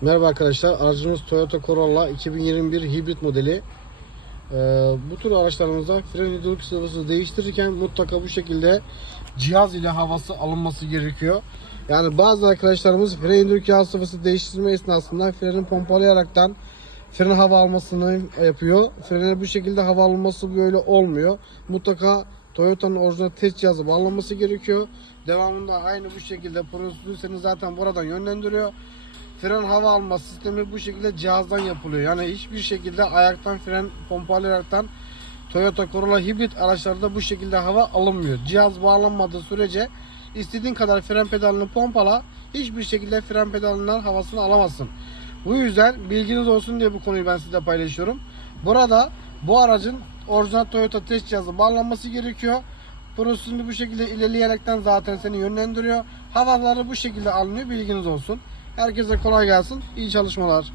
Merhaba arkadaşlar. Aracımız Toyota Corolla 2021 hibrit modeli. Ee, bu tür araçlarımızda fren hidrolik sıvısı değiştirirken mutlaka bu şekilde cihaz ile havası alınması gerekiyor. Yani bazı arkadaşlarımız fren hidrolik yağ sıvısı değiştirme esnasında freni pompalayaraktan fren hava almasını yapıyor. Frene bu şekilde hava alınması böyle olmuyor. Mutlaka Toyota'nın orijinal test cihazı bağlanması gerekiyor. Devamında aynı bu şekilde prosedür seni zaten buradan yönlendiriyor fren hava alma sistemi bu şekilde cihazdan yapılıyor. Yani hiçbir şekilde ayaktan fren pompalayaraktan Toyota Corolla hibrit araçlarda bu şekilde hava alınmıyor. Cihaz bağlanmadığı sürece istediğin kadar fren pedalını pompala hiçbir şekilde fren pedalından havasını alamazsın. Bu yüzden bilginiz olsun diye bu konuyu ben size paylaşıyorum. Burada bu aracın orijinal Toyota test cihazı bağlanması gerekiyor. Prosedürünü bu şekilde ilerleyerekten zaten seni yönlendiriyor. Havaları bu şekilde alınıyor bilginiz olsun. Herkese kolay gelsin. İyi çalışmalar.